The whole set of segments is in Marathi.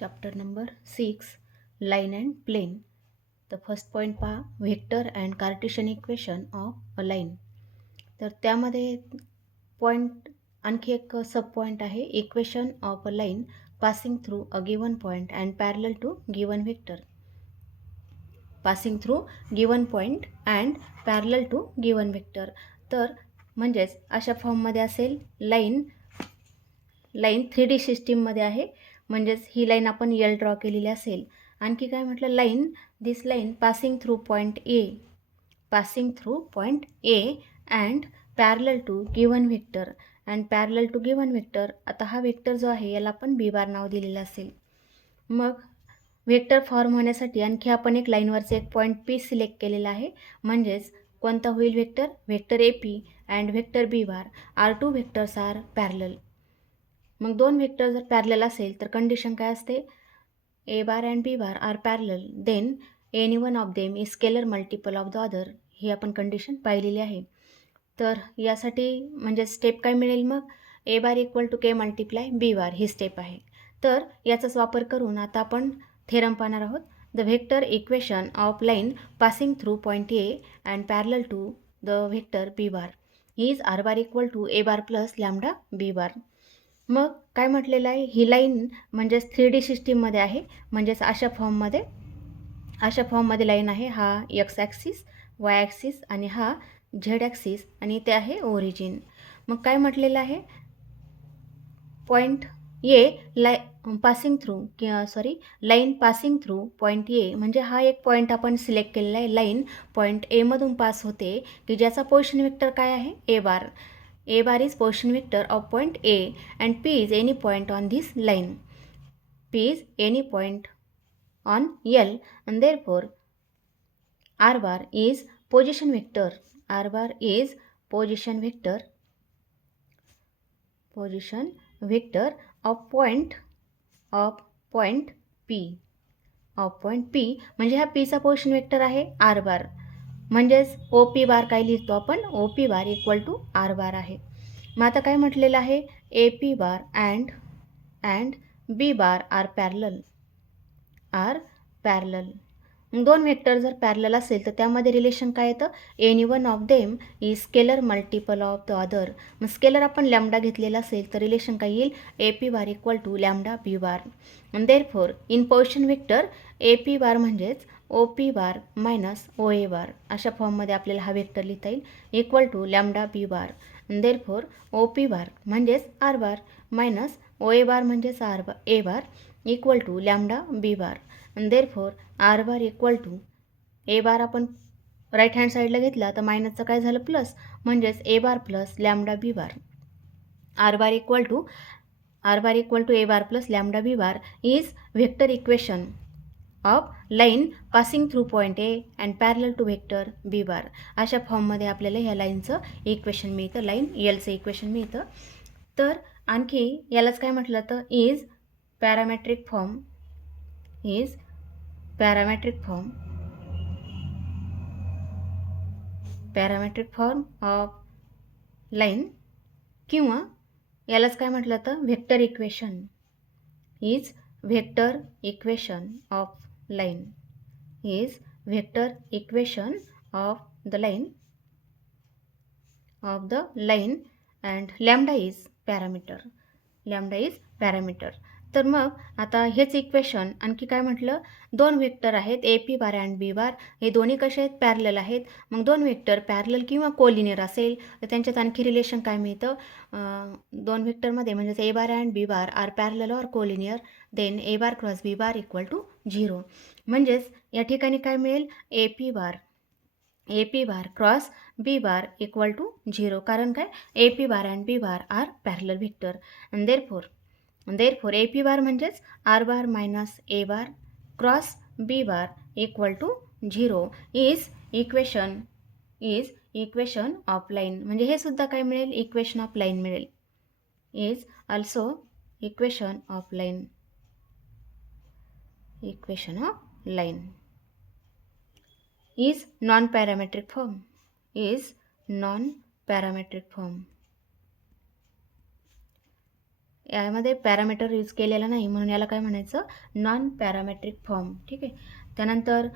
Chapter number 6, Line and Plane. The first point पहा, vector and cartesian equation of a line. तर त्यामध्ये पॉईंट आणखी एक सब पॉईंट आहे, equation of a line passing through a given point and parallel to given vector. Passing through given point and parallel to given vector. तर म्हणजेच अशा फॉर्ममध्ये असेल, लाईन 3D सिस्टीममध्ये आहे, म्हणजेच ही लाईन आपण एल ड्रॉ केलेली असेल. आणखी काय म्हटलं, line this line passing through point A and parallel to given vector आता हा व्हेक्टर जो आहे याला आपण बी बार नाव दिलेलं असेल. मग व्हेक्टर फॉर्म होण्यासाठी आणखी आपण एक लाईनवरचे एक पॉईंट पी सिलेक्ट केलेला आहे. म्हणजेच कोणता होईल vector A P and vector B bar are two vectors are parallel. मग दोन व्हेक्टर जर पॅरलल असेल तर कंडिशन काय असते, A bar and B bar are parallel, then any one of them is scalar multiple of the other. ही आपण कंडिशन पाहिलेली आहे. तर यासाठी म्हणजे स्टेप काय मिळेल, मग A bar equal to K multiply B bar ही स्टेप आहे. तर याचाच वापर करून आता आपण थेरम पाहणार आहोत. The vector equation of line passing through point A and parallel to the vector B bar is R bar equal to A bar plus lambda B bar. मग काय म्हटलेलं आहे, ही लाईन म्हणजेच 3D सिस्टीममध्ये आहे, म्हणजेच अशा फॉर्ममध्ये लाईन आहे. हा एक्स ॲक्सिस, वाय ॲक्सिस आणि हा झेड ॲक्सिस आणि ते आहे ओरिजिन. मग काय म्हटलेलं आहे, point A line passing through point A, म्हणजे हा एक पॉईंट आपण सिलेक्ट केलेला आहे. लाईन पॉईंट एमधून पास होते की ज्याचा पोझिशन वेक्टर काय आहे, A bar. A bar is position vector of point A and P is any point on this line. P is any point on L and therefore R bar is position vector. R bar is position vector of point P. म्हणजे हा P चा पोझिशन वेक्टर आहे R बार. म्हणजेच ओ पी बार काय लिहितो आपण, O P bar equal to R bar आहे. मग आता काय म्हटलेलं आहे, A P bar and B bar are parallel. दोन वेक्टर जर पॅरलल असेल तर त्यामध्ये रिलेशन काय येतं, any one of them is scalar multiple of the other. मग स्केलर आपण लॅम्डा घेतलेला असेल तर रिलेशन काय येईल, A P bar equal to lambda B bar. And therefore in position vector A P bar म्हणजेच O P bar minus O A बार, अशा फॉर्ममध्ये आपल्याला हा वेक्टर लिहिता येईल, equal to lambda B bar. Therefore O P bar म्हणजेच R bar minus O A bar म्हणजेच A bar equal to lambda B bar. Therefore R bar equal to A bar आपण राईट हँड साईडला घेतला तर मायनसचं काय झालं, प्लस, म्हणजेच A bar plus lambda B bar. R bar equal to A bar plus lambda B bar is vector equation of line passing through point A and parallel to vector B bar. अशा फॉर्ममध्ये आपल्याला ह्या लाईनचं इक्वेशन मिळतं, लाईन एलचं इक्वेशन मिळतं. तर आणखी यालाच काय म्हटलं तर is parametric form of line, किंवा यालाच काय म्हटलं तर vector equation is vector equation of line of the line and lambda is parameter. तर मग आता हेच इक्वेशन आणखी काय म्हटलं, दोन व्हेक्टर आहेत ए P bar and B bar, हे दोन्ही कसे आहेत, पॅरलल आहेत. मग दोन व्हेक्टर पॅरलल किंवा कोलिनियर असेल तर त्यांच्यात आणखी रिलेशन काय मिळतं, दोन व्हेक्टरमध्ये म्हणजेच A bar and B bar are parallel or collinear, then A bar cross B bar equal to 0. म्हणजेच या ठिकाणी काय मिळेल, A P bar cross B bar equal to 0. कारण काय, A P bar and B bar are parallel vector. And therefore A P bar म्हणजेच R bar minus A bar cross B bar equal to 0 is equation of line. म्हणजे हे सुद्धा काय मिळेल, इक्वेशन ऑफ लाईन मिळेल, is also equation of line. is non-parametric form. यामध्ये पॅरामीटर यूज केलेला नाही म्हणून याला काय म्हणायचं, नॉन पॅरामेट्रिक फॉर्म. ठीक आहे. त्यानंतर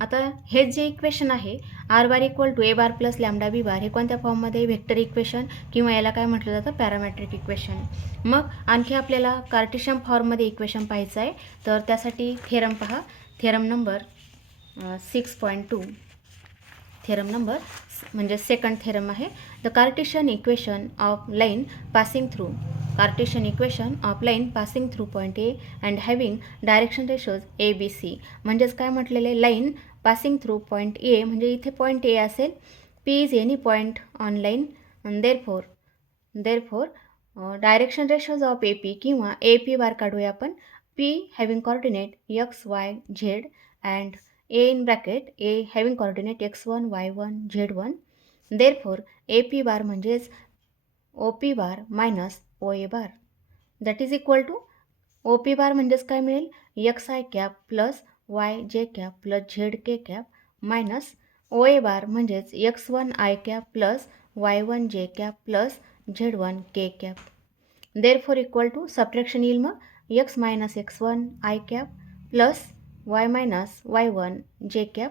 आता हे जे इक्वेशन आहे R bar equal to A bar plus lambda B bar, हे कोणत्या फॉर्ममध्ये, व्हेक्टर इक्वेशन किंवा याला काय म्हटलं जातं, पॅरामेट्रिक इक्वेशन. मग आणखी आपल्याला कार्टेशियन फॉर्ममध्ये इक्वेशन पाहायचं आहे, तर त्यासाठी थेरम पहा. Theorem number 6.2. थेरम नंबर म्हणजे सेकंड थेरम आहे. The Cartesian equation of line passing through, cartesian equation of line passing through point A and having direction ratios A B C. म्हणजेच काय म्हटलेले, line passing through point A म्हणजे इथे पॉईंट ए असेल, P is any point on line, therefore direction ratios of A P किंवा ए पी बार काढूया आपण. P having coordinate X Y Z and A in bracket A having coordinate x1 y1 z1. Therefore A P bar म्हणजेच O P bar minus O A bar that is equal to, O P bar म्हणजेच काय मिळेल, X I cap plus Y J cap plus Z K cap minus O A bar म्हणजेच x1 I cap plus y1 जे cap plus z1 K cap. Therefore equal to subtraction येईल मग x minus x1 I cap plus y minus y1 जे cap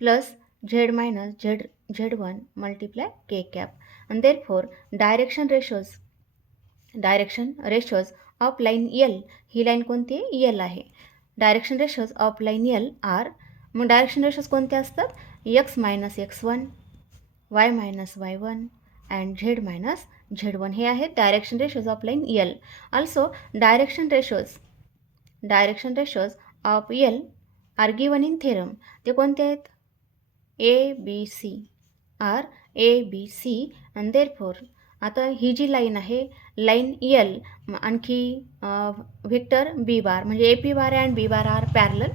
plus z minus z1 multiply K cap. आणि therefore direction ratios of line L, ही लाईन कोणती आहे, एल आहे. Direction ratios of line L are. मग डायरेक्शन रेशोज कोणते असतात, x minus x1 y minus y1 and z minus z1, हे आहेत direction ratios of line L. Also direction ratios of L are given in theorem. ते कोणते आहेत, A B C, are A B C. आणि देअरफोर आता ही जी लाईन आहे, लाईन एल आणखी व्हेक्टर बी बार म्हणजे A P bar and B bar are parallel.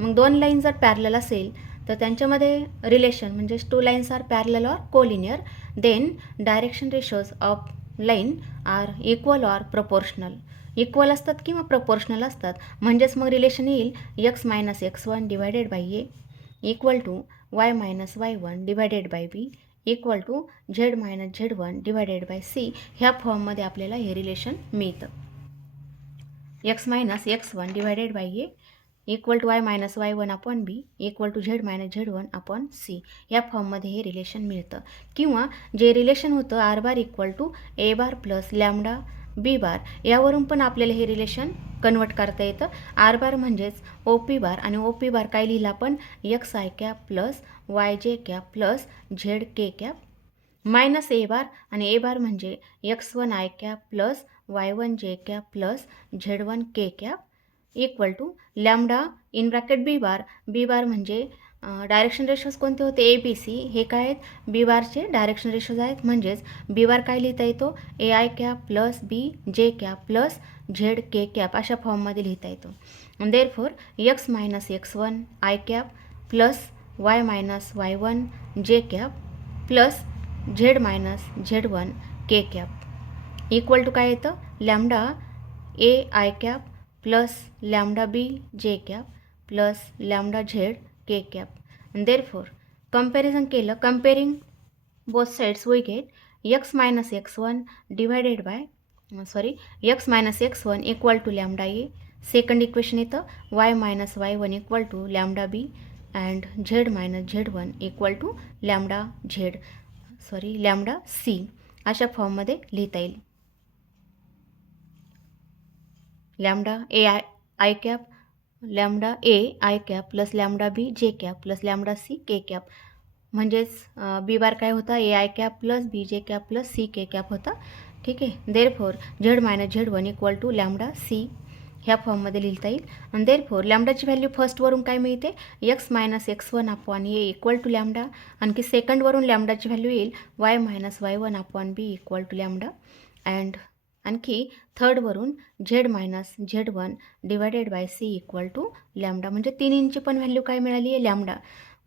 मग दोन लाईन जर पॅरलल असेल तर त्यांच्यामध्ये रिलेशन म्हणजे two lines are parallel or collinear, then direction ratios of line are equal or proportional. Equal असतात किंवा प्रपोर्शनल असतात, म्हणजेच मग रिलेशन येईल x minus x1 divided by a equal to Y minus y1 divided by B equal to Z minus z1 divided by c. ह्या फॉर्ममध्ये आपल्याला हे रिलेशन मिळतं. X minus x1 divided by a equal to Y minus y1 upon B equal to Z minus z1 upon c. या फॉर्ममध्ये हे रिलेशन मिळतं. किंवा जे रिलेशन होतं R bar equal to A bar plus lambda B bar, यावरून पण आपल्याला हे रिलेशन कन्वर्ट करता येतं. आर बार म्हणजेच ओ पी बार आणि ओ पी बार काय लिहिलं आपण, X I cap plus Y J cap plus Z K cap minus A bar, आणि ए बार म्हणजे x1 I cap plus y1 जे cap plus z1 K cap equal to lambda in bracket B bar म्हणजे डायरेक्शन रेशोज कोणते होते, ए बी सी. हे काय आहेत, बी बारचे डायरेक्शन रेशोज आहेत. म्हणजेच बी बार काय लिहिता येतो, A I cap plus B J cap plus Z K cap अशा फॉर्ममध्ये लिहिता येतो. Therefore X minus x1 I cap plus Y minus y1 जे cap plus Z minus z1 K cap equal to काय येतं, lambda A I cap plus lambda B J cap plus lambda Z K cap. Therefore comparison केलं, comparing both sides we get X minus x1 divided by X minus x1 equal to lambda A. Second equation येतं Y minus y1 equal to lambda B and Z minus z1 equal to lambda C. अशा फॉर्ममध्ये लिहिता येईल. Lambda A I cap lambda A I cap plus lambda B J cap plus lambda C K cap. म्हणजेच बी बार काय होता, A I cap plus B J cap plus C K cap होता. ठीक आहे. Therefore Z minus z1 equal to lambda C ह्या फॉर्ममध्ये लिहिता येईल. आणि देअरफोर लॅम्डाची व्हॅल्यू फर्स्टवरून काय मिळते, X minus x1 upon A equal to lambda. आणखी सेकंडवरून लॅम्डाची व्हॅल्यू येईल Y minus y1 upon B equal to lambda. And आणखी थर्डवरून Z minus z1 divided by C equal to lambda. म्हणजे तिन्हींची पण व्हॅल्यू काय मिळाली आहे, लॅम्डा.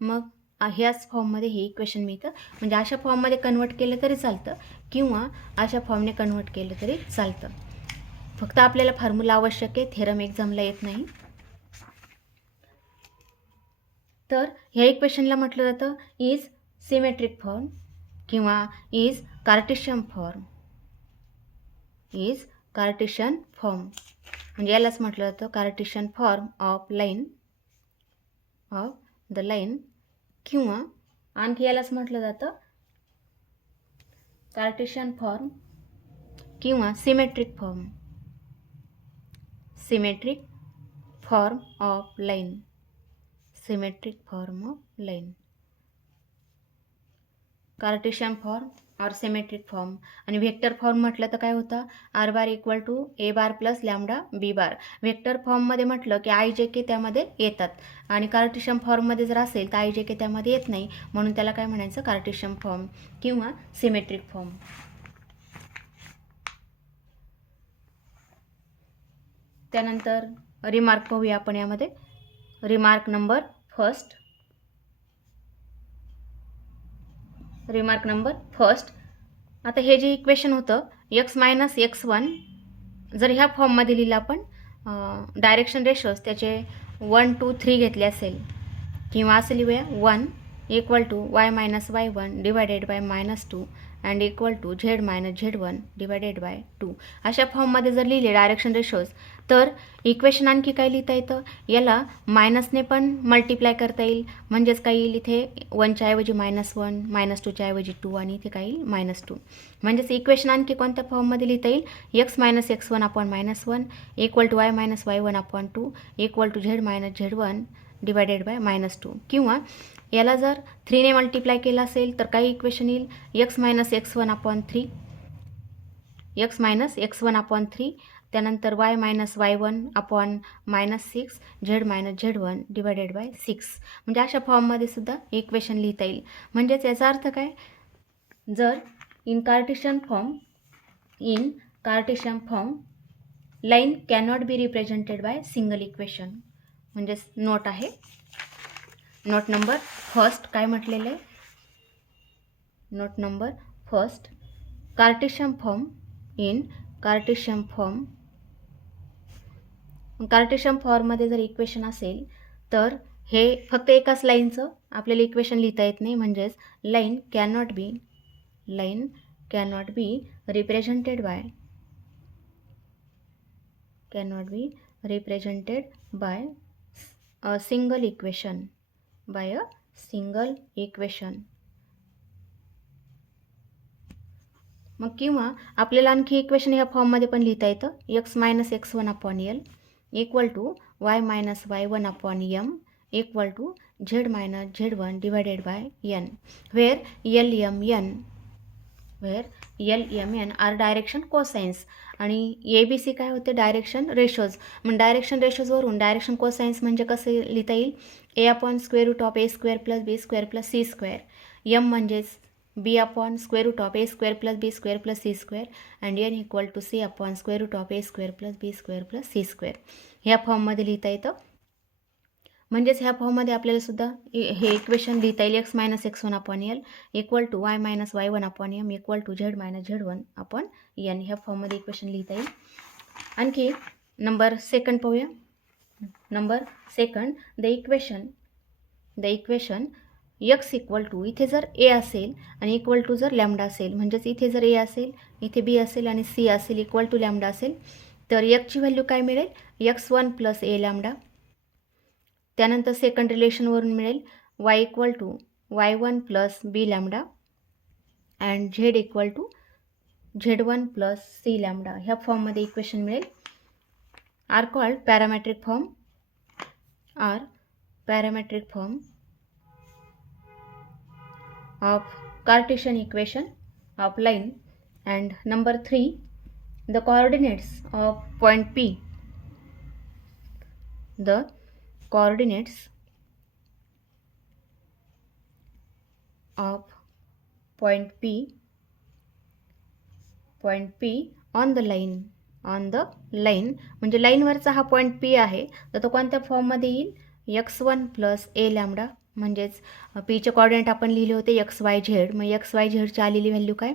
मग ह्याच फॉर्ममध्ये हे इक्वेशन मिळतं. म्हणजे अशा फॉर्ममध्ये कन्वर्ट केलं तरी चालतं किंवा अशा फॉर्मने कन्वर्ट केलं तरी चालतं. फक्त आपल्याला फॉर्म्युला आवश्यक आहे, थेरम एक्झामला येत नाही. तर ह्या इक्वेशनला म्हटलं जातं इज सिमेट्रिक फॉर्म किंवा is Cartesian form. Is Cartesian form, म्हणजे यालाच म्हटलं जातं Cartesian form of the line, किंवा आणखी यालाच म्हटलं जातं कार्टेशियन फॉर्म किंवा symmetric form of line, Cartesian form or symmetric form. आणि व्हेक्टर फॉर्म म्हटलं तर काय होतं, R bar equal to A bar plus lambda b bar. Vector फॉर्ममध्ये म्हटलं की आय जे के त्यामध्ये येतात, आणि कार्टेशियन फॉर्ममध्ये जर असेल तर आय जे के त्यामध्ये येत नाही, म्हणून त्याला काय म्हणायचं, कार्टेशियन फॉर्म किंवा सिमेट्रिक फॉर्म. त्यानंतर रिमार्क पाहूया आपण यामध्ये. Remark number first. आता हे जे इक्वेशन होतं x मायनस x1, जर ह्या फॉर्ममध्ये लिहिलं आपण, डायरेक्शन रेशोज त्याचे 1 2 3 घेतले असेल, किंवा असं लिहूया 1 equal to y minus y1 divided by -2 and equal to z minus z1 divided by 2. अशा फॉर्ममध्ये जर लिहिले डायरेक्शन रेशोज, तर इक्वेशन आणखी काय लिहिता येतं, याला मायनसने पण मल्टिप्लाय करता येईल. म्हणजेच काय येईल, इथे 1च्या ऐवजी -1, -2च्या ऐवजी 2, आणि इथे काय येईल -2. म्हणजेच इक्वेशन आणखी कोणत्या फॉर्ममध्ये लिहिता येईल, x minus x1 upon -1 equal to y minus y1 upon 2 equal to z minus z1 divided by -2. किंवा याला जर 3ने मल्टिप्लाय केलं असेल तर काही इक्वेशन येईल, x मायनस x1 अपॉन 3, त्यानंतर y minus y1 upon -6 z minus z1 divided bye 6. म्हणजे अशा फॉर्ममध्ये सुद्धा इक्वेशन लिहिता येईल. म्हणजेच याचा अर्थ काय, जर in Cartesian form line cannot be represented by single equation. म्हणजेच नोट आहे, नोट नंबर फर्स्ट काय म्हटलेलं आहे, नोट नंबर फर्स्ट, कार्टेशियन फॉर्ममध्ये जर इक्वेशन असेल तर हे फक्त एकाच लाईनचं आपल्याला इक्वेशन लिहिता येत नाही. म्हणजेच line cannot be represented by a single equation. मग किंवा आपल्याला आणखी इक्वेशन ह्या फॉर्ममध्ये पण लिहिता येतं, x minus x1 upon l equal to y minus y1 upon m equal to z minus z1 divided by n, where L M N are direction cosines, आणि ABC काय होते, डायरेक्शन रेशोज. मग डायरेक्शन रेशोजवरून डायरेक्शन कोसाइन्स म्हणजे कसं लिहिता येईल, a upon square root of a square plus b square plus c square, m म्हणजेच b upon square root of a square plus b square plus c square, and n equal to c upon square root of a square plus b square plus c square. ह्या फॉर्ममध्ये लिहिता येतं. म्हणजेच ह्या फॉर्ममध्ये आपल्याला सुद्धा हे इक्वेशन लिहिता येईल, x minus x1 upon l equal to y minus y1 upon m equal to z minus z1 upon n. ह्या फॉर्ममध्ये इक्वेशन लिहिता येईल. आणखी नंबर सेकंड पाहूया. Number second, the equation x equal to, इथे जर a असेल आणि इक्वल टू जर लॅम्बडा असेल, म्हणजेच इथे जर a असेल, इथे b असेल आणि c असेल, इक्वल टू लॅम्बडा असेल, तर x ची व्हॅल्यू काय मिळेल, x1 प्लस a लॅम्बडा. त्यानंतर सेकंड रिलेशनवरून मिळेल y equal to y1 plus b lambda and z equal to z1 plus c lambda. ह्या फॉर्ममध्ये इक्वेशन मिळेल. Are called parametric form of Cartesian equation of line. And number 3, the coordinates of point P. The coordinates of point P on the line म्हणजे लाईनवरचा हा पॉईंट P आहे, तर तो कोणत्या फॉर्ममध्ये येईल, x1 प्लस a लॅम्बडा. म्हणजेच पीचे कॉर्डिनेट आपण लिहिले होते XYZ. मग XYZची आलेली व्हॅल्यू काय,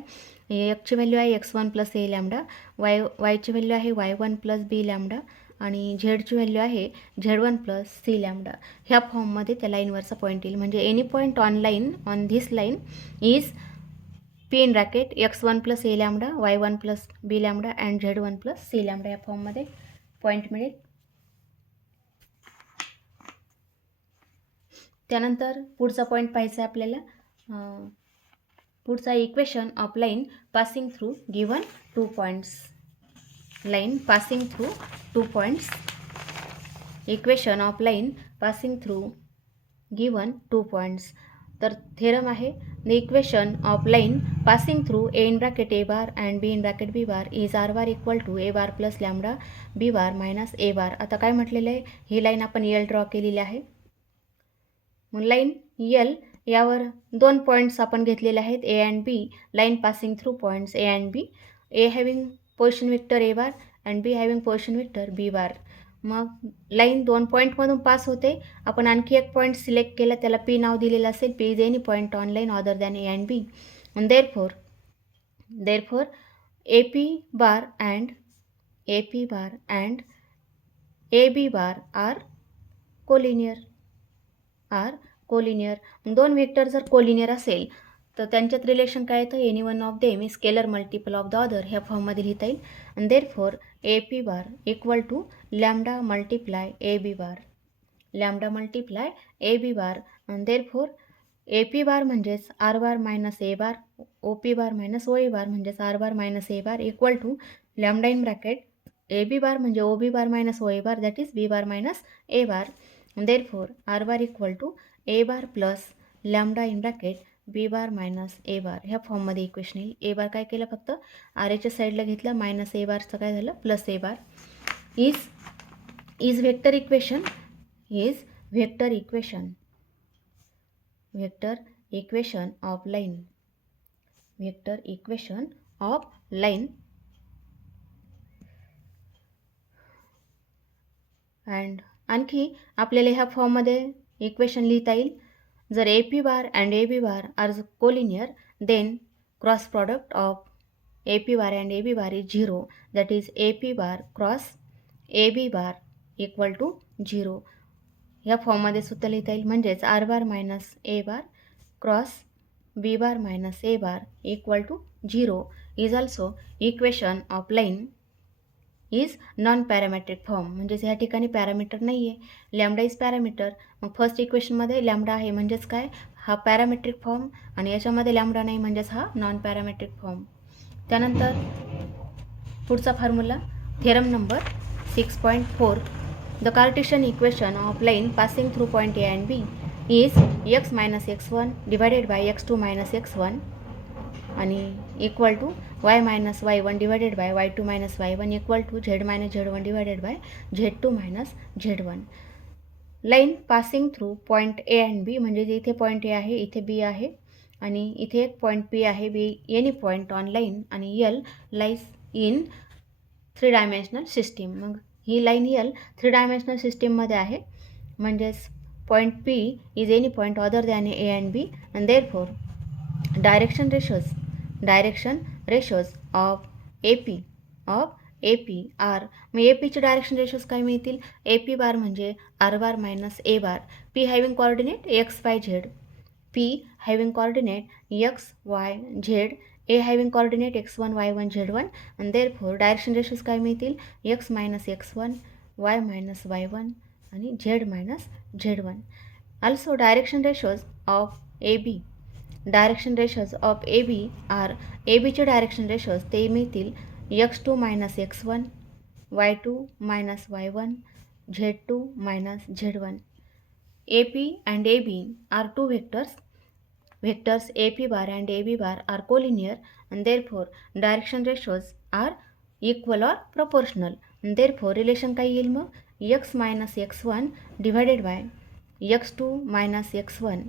एक्सची व्हॅल्यू आहे x1 प्लस a लॅम्बडा, वायची व्हॅल्यू आहे y1 प्लस b लॅम्बडा, आणि झेडची व्हॅल्यू आहे z1 प्लस c लॅम्बडा. ह्या फॉर्ममध्ये त्या लाईनवरचा पॉईंट येईल. म्हणजे any point on this line is P in bracket x1 plus a lambda, y1 plus b lambda and z1 plus c lambda या फॉर्ममध्ये पॉईंट मिळेल. त्यानंतर पुढचा पॉईंट पाहायचा आहे आपल्याला. पुढचा equation of line passing through given 2 points. Line passing through 2 points. Equation of line passing through given 2 points. तर थेरम आहे, the equation of line passing through A in bracket A bar and B in bracket B bar is R bar equal to A bar plus lambda B bar minus A bar. आता काय म्हटलेलं आहे, ही लाईन आपण यल ड्रॉ केलेली आहे. मग लाईन यल यावर 2 पॉईंट्स आपण घेतलेले आहेत, A and B. Line passing through points A and B. A having position vector a bar and B having position vector b bar. मग लाईन 2 पॉईंटमधून पास होते. आपण आणखी एक पॉईंट सिलेक्ट केला, त्याला पी नाव दिलेलं असेल. P is any point on line other than A and B. And therefore A P bar and A B bar are collinear. 2 vector जर कोलिनियर असेल तर त्यांच्यात रिलेशन काय येतं, any one of them is scalar multiple of the other ह्या फॉर्ममध्ये लिहिता येईल. And therefore A P bar equal to lambda multiply A B bar. And therefore A P bar म्हणजेच R bar minus A bar, O P bar minus O A bar म्हणजेच R bar minus A bar equal to lambda in bracket A B bar म्हणजे O B bar minus O A bar that is B bar minus A bar. Therefore R bar equal to A bar plus lambda in bracket B bar minus A bar ह्या फॉर्ममध्ये इक्वेशन येईल. ए बार काय केलं, फक्त आर एच्या साईडला घेतला, मायनस ए बारचं काय झालं, plus a bar. Is vector equation of line. And आणखी आपल्याला ह्या फॉर्ममध्ये इक्वेशन लिहिता येईल. जर A P bar and A B bar are collinear then cross product of A P bar and A B bar is 0 that is A P bar cross A B bar equal to 0 ह्या फॉर्ममध्ये सुद्धा लिहिता येईल. म्हणजेच R bar minus A bar cross B bar minus A bar equal to 0 is also equation of line is non parametric form. म्हणजेच ह्या ठिकाणी पॅरामीटर नाही आहे, लॅमडा इज पॅरामीटर. मग फर्स्ट इक्वेशनमध्ये लॅमडा आहे म्हणजेच काय, हा पॅरामेट्रिक फॉर्म, आणि याच्यामध्ये लॅमडा नाही म्हणजेच हा नॉन पॅरामेट्रिक फॉर्म. त्यानंतर पुढचा formula theorem number 6.4. The Cartesian equation of line passing through point A and B is X minus x1 divided by x2 minus x1 आणि equal to y minus y1 divided by y2 minus y1 equal to z minus z1 divided by z2 minus z1. Line passing through point A and B म्हणजे इथे पॉईंट ए आहे, इथे बी आहे आणि इथे एक पॉईंट पी आहे. B any point on line आणि L lies in 3 dimensional system. मग ही लाईन यल 3 डायमेन्शनल सिस्टीममध्ये आहे. म्हणजेच point P is any point other than A and B. And therefore direction ratios of A P are. मग ए पीचे डायरेक्शन रेशोज काय मिळतील, ए पी बार म्हणजे R bar minus A bar. P having coordinate X Y Z, P having coordinate X Y Z, A having coordinate x1 y1 z1. आणि देअरफॉर डायरेक्शन रेशोज काय मिळतील, x minus x1 Y minus y1 आणि Z minus z1. Also direction ratios of A B are. A बीचे डायरेक्शन रेशोज ते मिळतील x2 minus x1 y2 minus y1 z2 minus z1. A P and A B are 2 vectors a p bar and a b bar are collinear and therefore direction ratios are equal or proportional. And therefore relation काय येईल मग, x minus x1 divided by x2 minus x1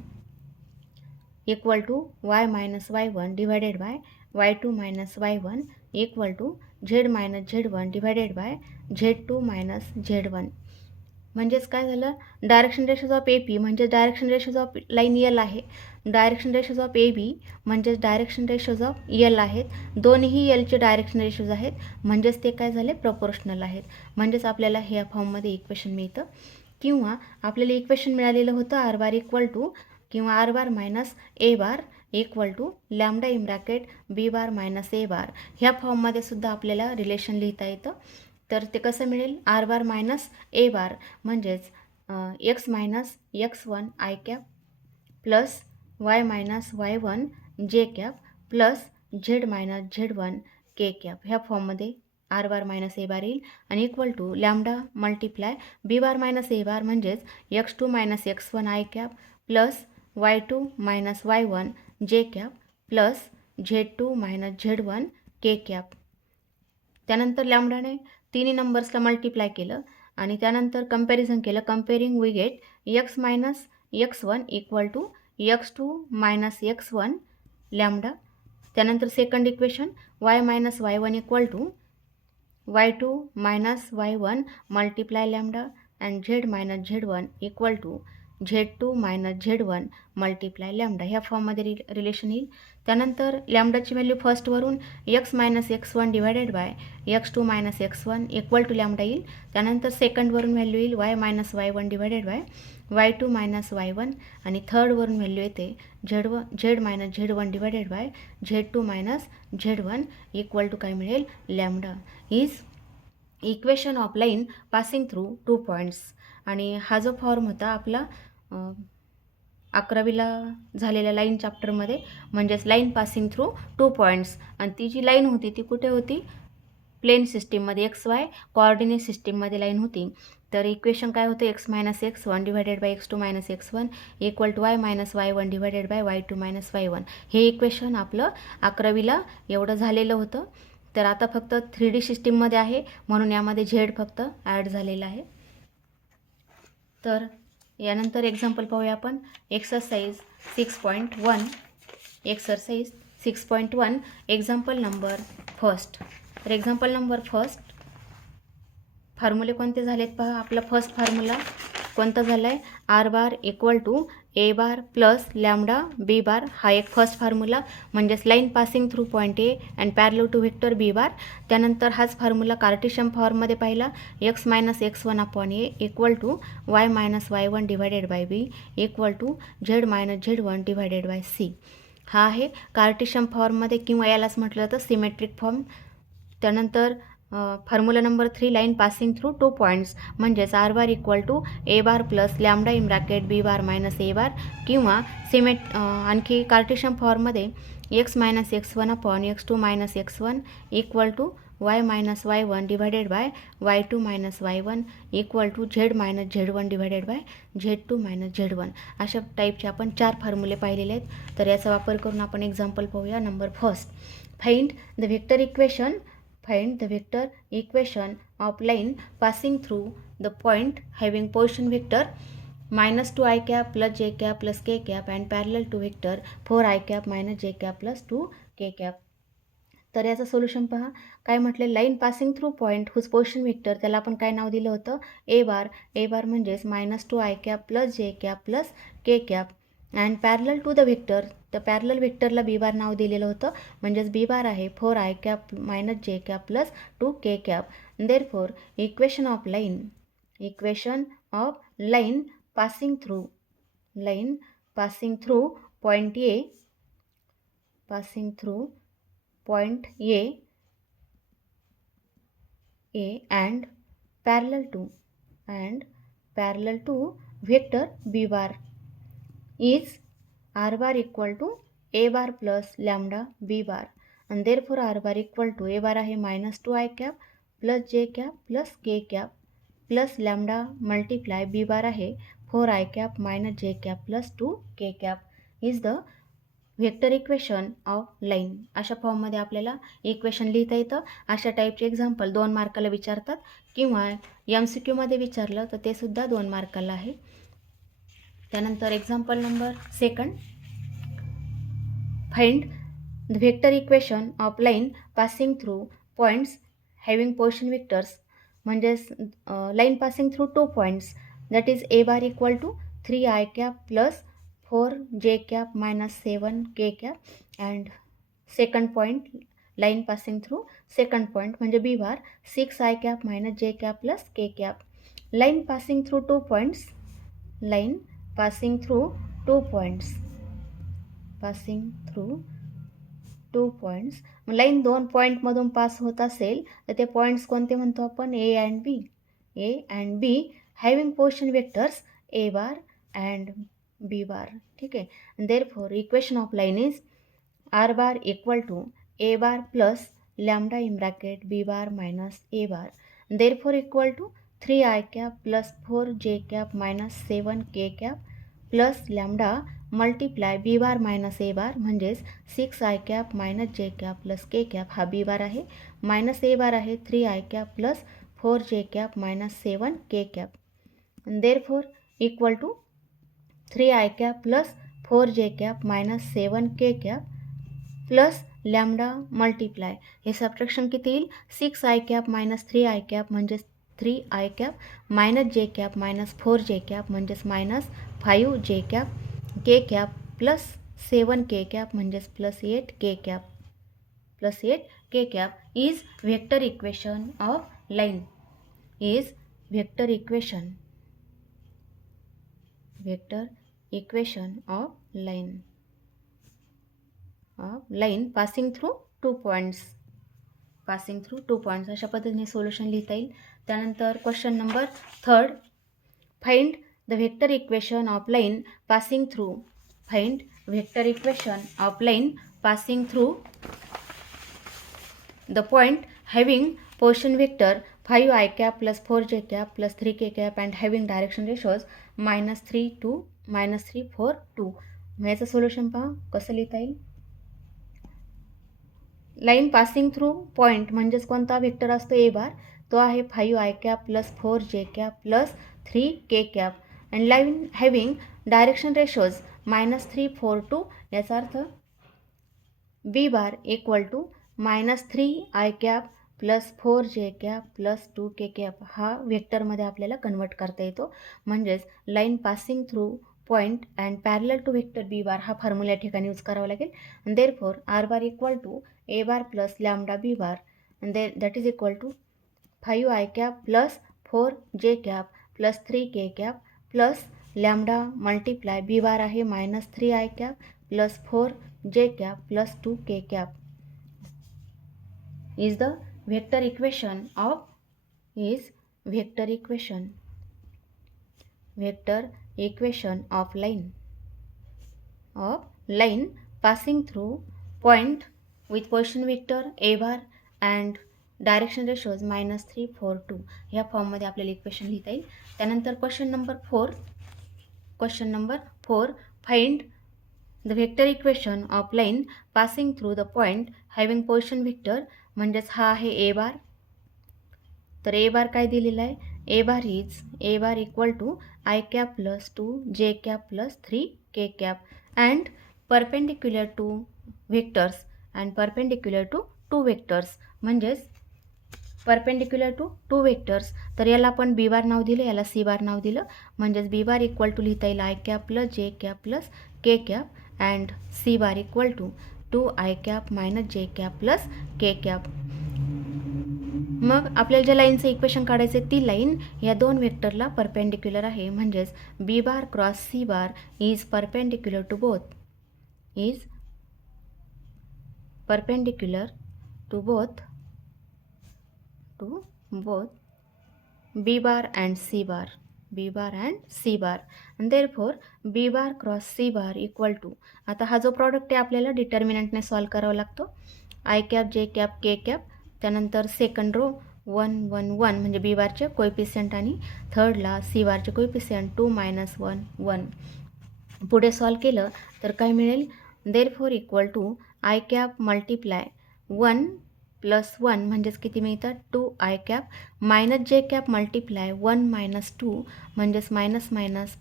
equal to y minus y1 divided by y2 minus y1 equal to z minus z1 divided by z2 minus z1. म्हणजेच काय झालं, direction ratios of A P म्हणजे direction ratios of line L आहे, direction ratios of A B म्हणजेच डायरेक्शन रेशोज ऑफ यल आहेत. दोन्ही यलचे डायरेक्शन रेशोज आहेत म्हणजेच ते काय झाले, प्रपोर्शनल आहेत. म्हणजेच आपल्याला ह्या फॉर्ममध्ये इक्वेशन मिळतं. किंवा आपल्याला इक्वेशन मिळालेलं होतं आर बार इक्वल टू किंवा R bar minus A bar equal to lambda in bracket B bar minus A bar. ह्या फॉर्ममध्ये सुद्धा आपल्याला रिलेशन लिहिता येतं. तर ते कसं मिळेल, आर बार मायनस ए बार म्हणजेच X minus x one I cap plus Y minus Y one J cap plus Z minus Z one K cap. ह्या फॉर्ममध्ये आर बार मायनस ए बार येईल आणि equal to lambda multiply B bar minus A bar म्हणजेच X two minus x one I cap plus Y two minus Y one J cap plus Z two minus Z one K cap. त्यानंतर लॅमडाने तिन्ही नंबर्सला मल्टिप्लाय केलं आणि त्यानंतर कंपॅरिझन केलं. Comparing we get X minus x one equal to X two minus x one lambda. त्यानंतर second equation Y minus Y one equal to Y two minus Y one multiply lambda and Z minus Z one equal to Z two minus Z one multiply lambda. ह्या फॉर्ममध्ये रिलेशन येईल. त्यानंतर लॅमडाची व्हॅल्यू फर्स्टवरून X minus x one divided by x two minus x one equal to lambda येईल. त्यानंतर सेकंडवरून व्हॅल्यू येईल Y minus Y one divided by Y two minus Y one आणि थर्डवरून व्हॅल्यू येते z minus Z one divided by z two minus Z one equal to काय मिळेल, lambda is equation of line passing through 2 points. आणि हा जो फॉर्म होता आपला 11वीला झालेल्या लाईन चॅप्टरमध्ये, म्हणजेच लाईन पासिंग थ्रू 2 पॉईंट्स. आणि ती जी लाईन होती ती कुठे होती, प्लेन सिस्टीममध्ये एक्स वाय कोऑर्डिनेट सिस्टीममध्ये लाईन होती. तर इक्वेशन काय होतं, x minus x one divided by x two minus x one equal to Y minus Y one divided by Y two minus Y one. हे इक्वेशन आपलं 11वीला एवढं झालेलं होतं. तर आता फक्त 3D सिस्टीममध्ये आहे म्हणून यामध्ये झेड फक्त ॲड झालेला आहे. तर यानंतर एक्झाम्पल पाहूया आपण. Exercise 6.1 exercise 6.1 example number first. तर एक्झाम्पल नंबर फर्स्ट फॉर्म्युले कोणते झालेत पहा. आपला फर्स्ट फॉर्म्युला कोणता झाला आहे, R bar equal to A bar plus lambda B bar. हा एक फर्स्ट फॉर्म्युला, म्हणजेच line passing through point A and parallel to vector B bar. त्यानंतर हाच फॉर्म्युला कार्टेशियन फॉर्ममध्ये पाहिला, x minus x one upon A equal to Y minus Y one divided by B equal to Z minus Z one divided by C. हा आहे कार्टेशियन फॉर्ममध्ये किंवा यालाच म्हटलं जातं सिमेट्रिक फॉर्म. त्यानंतर formula number 3 line passing through 2 points, म्हणजेच R bar equal to A bar plus lambda in bracket B bar minus A bar. किंवा आणखी कार्टेशियन फॉर्ममध्ये X minus x one upon X two minus x one equal to Y minus Y one divided by Y two minus Y one equal to Z minus Z one divided by z two minus Z one. अशा टाईपचे आपण 4 फॉर्म्युले पाहिलेले आहेत. तर याचा वापर करून आपण एक्झाम्पल पाहूया. Number first, find the vector equation. Find the vector equation of line passing through the point having position vector minus 2 i cap plus j cap plus k cap and parallel to vector 4 i cap minus j cap plus 2 k cap. तर याचं सोल्युशन पहा. काय म्हटले, line passing through point whose position vector, त्याला आपण काय नाव दिलं होतं, ए बार. ए बार म्हणजेच मायनस 2 आय कॅप प्लस जे cap plus K cap and parallel to the vector. तर पॅरलल व्हेक्टरला बी बार नाव दिलेलं होतं, म्हणजेच बी बार आहे 4 आय कॅप मायनस जे cap plus 2 k cap. Therefore equation of line passing through point A point A and parallel to vector B bar is R bar equal to A bar plus lambda B bar, and therefore R bar equal to A bar आहे minus 2 I cap plus J cap plus K cap plus lambda multiply B bar आहे 4 I cap minus J cap plus 2 K cap is the vector equation of line. अशा फॉर्ममध्ये आपल्याला इक्वेशन लिहिता येतं. अशा टाईपचे एक्झाम्पल 2 मार्काला विचारतात किंवा MCQमध्ये विचारलं तर ते सुद्धा 2 मार्काला आहे. त्यानंतर example number second, find the vector equation of line passing through points having position vectors, म्हणजेच line passing through 2 points, that is A bar equal to 3 I cap plus 4 j cap minus 7 k cap and second point line passing through second point म्हणजे b bar 6 I cap minus j cap plus k cap. Line passing through 2 points passing through 2 points. मग लाईन 2 पॉईंटमधून पास होत असेल तर ते पॉईंट्स कोणते म्हणतो आपण? A and B. A and B having position vectors a bar and B bar. ठीक आहे. Therefore equation of line is R bar equal to A bar plus lambda in bracket B bar minus A bar. Therefore equal to 3i cap plus 4j cap minus 7k cap plus lambda multiply B bar minus A bar म्हणजेच 6i कॅप मायनस जे कॅप प्लस के कॅप. हा बी बार आहे. मायनस ए बार आहे 3i cap plus 4j cap minus 7k cap. Therefore equal to 3i cap plus 4j cap minus 7k cap plus lambda multiply हे सबट्रॅक्शन किती येईल? 6i cap minus 3i cap म्हणजेच 3i कॅप मायनस जे कॅप मायनस 4j कॅप म्हणजेच minus 5j cap K cap plus 7k cap म्हणजेच plus 8k cap plus 8k cap is vector equation of line. Is vector equation of line passing through 2 points. अशा पद्धतीने सोल्युशन लिहिता येईल. त्यानंतर question number 3, find the vector equation of line passing through. Find vector equation of line passing through the point having portion vector 5i cap plus 4j cap plus 3k cap and having direction ratios -3 to -3 4 2. याचं सोल्युशन पहा कसं लिहिता येईल. लाईन पासिंग थ्रू पॉईंट म्हणजेच कोणता वेक्टर असतो? ए बार. तो आहे 5i cap plus 4j cap plus 3k cap and line having direction ratios -3 4 2. याचा अर्थ b bar equal to -3i cap plus 4j cap plus 2k cap. हा वेक्टरमध्ये आपल्याला कन्वर्ट करता येतो. म्हणजेच line passing through point and parallel to vector b bar हा फॉर्म्युला या ठिकाणी यूज करावा लागेल. Therefore R bar equal to A bar plus lambda B bar that is equal to 5i cap plus 4j cap plus 3k cap plus lambda multiply B bar आहे -3i cap plus 4j cap plus 2k cap is the vector equation of line passing through point with position vector a bar and direction ratios -3 4 2. ह्या फॉर्ममध्ये आपल्याला इक्वेशन लिहिता येईल. त्यानंतर question number 4 find the vector equation of line passing through the point having portion vector. म्हणजेच हा आहे ए बार. तर ए बार काय दिलेला आहे? A bar equal to i cap plus 2j cap plus 3k cap and perpendicular to vectors two vectors. म्हणजेच परपेंडिक्युलर टू 2 वेक्टर्स. तर याला आपण बी बार नाव दिलं, याला सी बार नाव दिलं. म्हणजेच बी बार इक्वल टू लिहिता येईल i cap plus j cap plus k cap and C bar equal to 2i cap minus j cap plus k cap. मग आपल्याला ज्या लाईनचं इक्वेशन काढायचं ती लाईन या 2 वेक्टरला परपेंडिक्युलर आहे. म्हणजेच बी bar cross C bar is perpendicular to both b bar and C bar. Therefore b bar cross C bar equal to, आता हा जो प्रॉडक्ट आहे आपल्याला डिटर्मिनंटने सॉल्व करावा लागतो. i कॅप जे कॅप के कॅप. त्यानंतर सेकंड रो 1 1 1 म्हणजे बी बारचे कोएफिशियंट आणि थर्डला सी बारचे कोएफिशियंट 2 -1 1. पुढे सॉल्व केलं तर काय मिळेल? Therefore equal to i cap multiply 1 plus 1 म्हणजेच किती मिळतात? 2i कॅप मायनस जे कॅप मल्टिप्लाय 1 - 2 म्हणजेच मायनस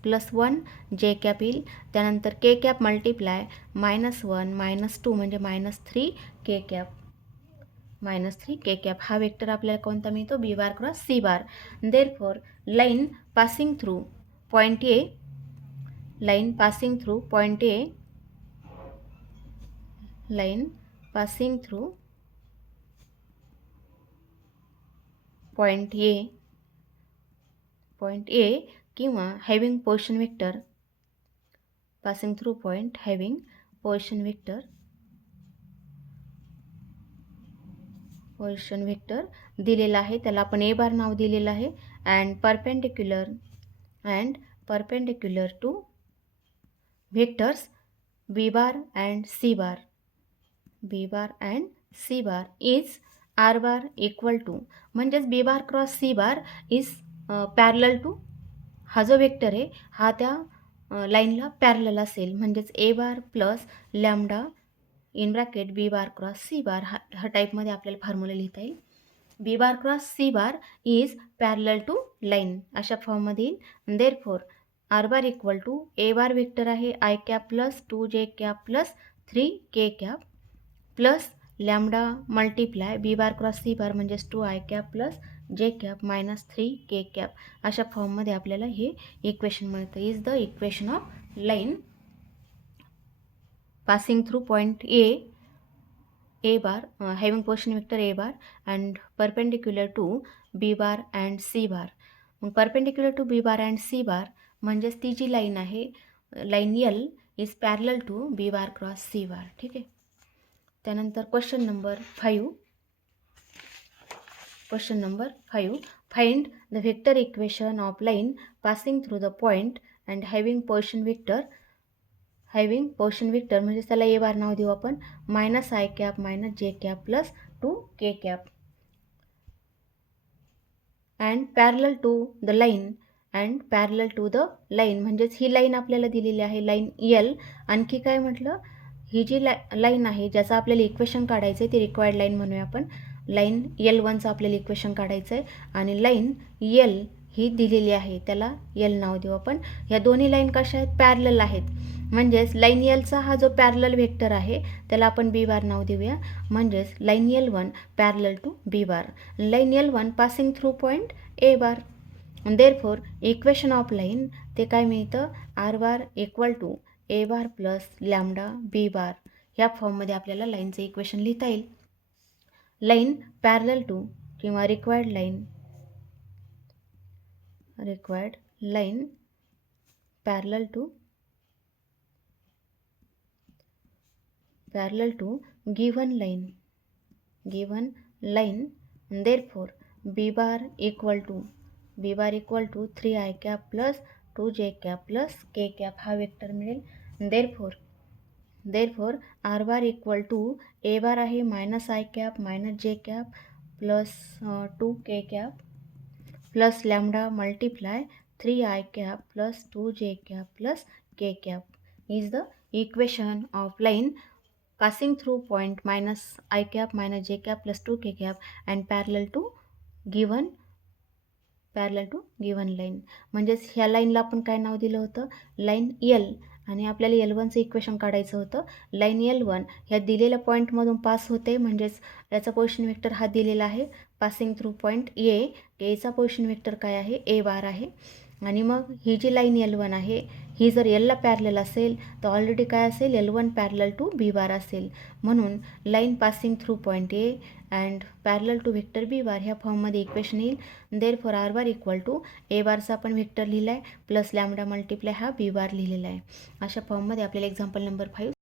प्लस 1 जे कॅप येईल. त्यानंतर के कॅप मल्टिप्लाय -1 -2 म्हणजे -3k कॅप. हा वेक्टर आपल्याला कोणता मिळतो? B bar cross C bar. Therefore line passing through point A line passing through point A किंवा having portion vector passing through point having position vector दिलेला आहे, त्याला आपण ए बार नाव दिलेलं आहे. And perpendicular to vectors B bar and C bar is R bar equal to, म्हणजेच बी bar cross C bar is parallel to, हा जो वेक्टर आहे हा त्या लाईनला पॅरलल असेल, म्हणजेच A bar plus lambda in bracket B bar cross C bar, हा टाईपमध्ये आपल्याला फॉर्म्युला लिहिता येईल. B bar cross C bar is parallel to line अशा फॉर्ममध्ये येईल. Therefore R bar equal to A bar vector आहे I cap plus 2j cap plus 3k cap plus lambda multiply B bar cross C bar म्हणजेच 2i कॅप प्लस जे कॅप मायनस 3k कॅप अशा फॉर्ममध्ये आपल्याला हे इक्वेशन मिळतं. Is the equation of line passing through point A bar having position vector A bar and perpendicular to B bar and C bar. मग perpendicular to B bar and C bar म्हणजेच ती जी लाईन आहे लाईन L is parallel to B bar cross C bar. ठीक आहे. त्यानंतर question number 5 find the vector equation of line passing through the point and having position vector म्हणजे त्याला ए बार नाव देऊ आपण, मायनस आय कॅप मायनस जे cap plus 2k cap and parallel to the line म्हणजेच ही लाईन आपल्याला दिलेली आहे लाईन L. आणखी काय म्हटलं, ही जी लाईन आहे ज्याचं आपल्याला इक्वेशन काढायचं आहे ती रिक्वायर्ड लाईन म्हणूया आपण. लाईन L1चं आपल्याला इक्वेशन काढायचं आहे आणि लाईन L ही दिलेली आहे, त्याला L नाव देऊ आपण. ह्या दोन्ही लाईन कशा आहेत, पॅरलल आहेत, म्हणजेच लाईन Lचा हा जो पॅरलल व्हेक्टर आहे त्याला आपण बी बार नाव देऊया. म्हणजेच line L1 parallel to b bar, line L1 passing through point a bar. Therefore equation of line ते काय मिळतं, r bar equal to A bar plus lambda B bar. ह्या फॉर्ममध्ये आपल्याला लाईनचं इक्वेशन लिहिता येईल. लाईन पॅरलल टू किंवा required line parallel to given line. Therefore b bar equal to 3i cap plus 2j cap plus k cap हा वेक्टर मिळेल. Therefore R bar equal to A bar आहे मायनस आय कॅप मायनस जे cap plus 2k cap plus lambda multiply 3i cap plus 2j cap plus k cap is the equation of line passing through point minus I cap minus J cap plus 2k cap and parallel to given line. म्हणजेच ह्या लाईनला आपण काय नाव दिलं होतं, लाईन L, आणि आपल्याला L1चं इक्वेशन काढायचं होतं. लाईन L1 ह्या दिलेल्या पॉईंटमधून पास होते, म्हणजेच याचा पोझिशन वेक्टर हा दिलेला आहे पासिंग थ्रू पॉईंट एचा पोझिशन वेक्टर काय आहे, ए बार आहे. आणि मग ही जी लाईन L1 आहे ही जर Lला पॅरलल असेल तर ऑलरेडी काय असेल, L1 parallel to b bar असेल. म्हणून line passing through point A and parallel to vector B bar ह्या फॉर्ममध्ये इक्वेशन येईल. Therefore R bar equal to A बारचा आपण व्हेक्टर लिहिला आहे प्लस लॅम्डा मल्टिप्लाय हा बी बार लिहिलेला आहे. अशा फॉर्ममध्ये आपल्याला एक्झाम्पल नंबर 5